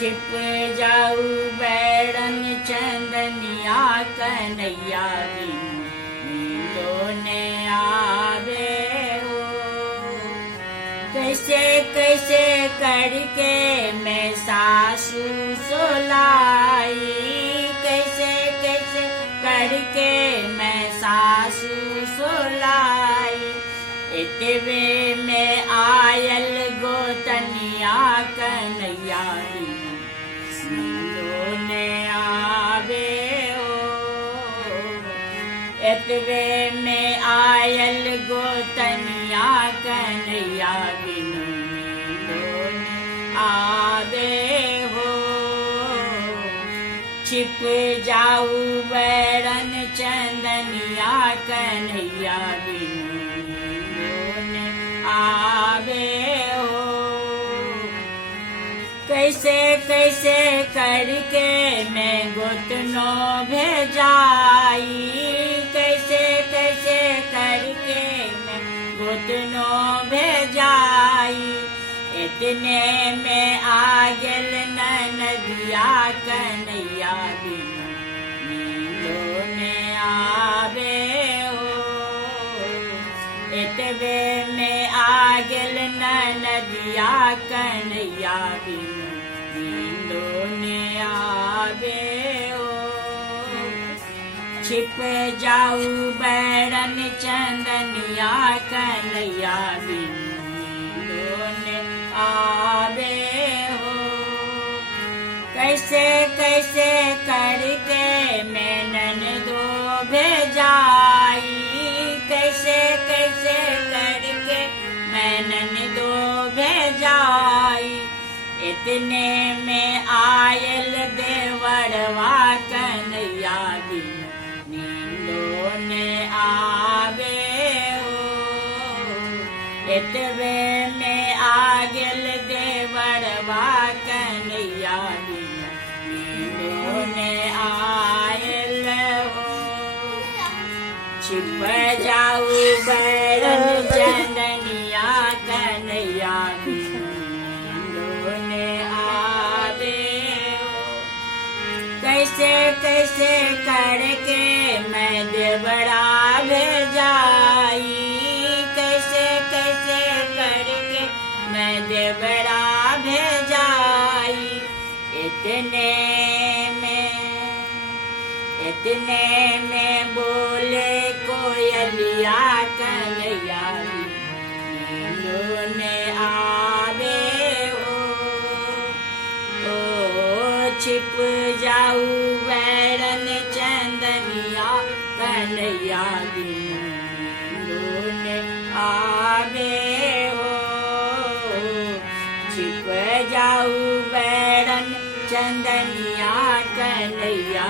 छिप जाऊ बैरन चंदनिया कन्हैया नीलो ने आवे हो। कैसे कैसे करके मैं सासू सोलाई, कैसे कैसे करके मैं सासू सोलाई। इतवे में आयल गोतनिया कन्हैया नीलो ने आवे हो। इतवे में आयल गोतनिया कन्हैया नीलो ने आवे हो। छिप जाऊ बैरन चंदनिया कन्हैया नीलो ने आवे हो। कैसे कैसे करके मैं घुटनों भेजाई, कैसे कैसे करके मैं घुटनों भेजाई। इतने में आगल नदिया कन्हैया नीलो ने आवे हो। इतवे में आगल नदिया कन्हैया नीलो ने आवे हो। छिप जाऊ बैरन चंदनिया कन्हैया नीलो ने आवे हो। कैसे कैसे करके मैं ननदो भेजाई, कैसे कैसे करके मैं ननदो भेजाई। इतने में आयल देवरवा कन्हैया नीलो ने आवे हो। इतवे में आगल देवरवा कन्हैया नीलो ने आयल हो। छिप जाऊ बैरन चंदनिया कन्हैया नीलो ने आवे हो। कैसे कैसे करके मैं देवरा भेजाई, कैसे कैसे करके मैं देवरा भेजाई। इतने में बोले कोयलिया कन्हैया नीलो ने आवे हो। छिप जाऊ बैरन चंदनिया कन्हैया नीलो ने आवे हो। छिप जाऊ बैरन चंदनिया कन्हैया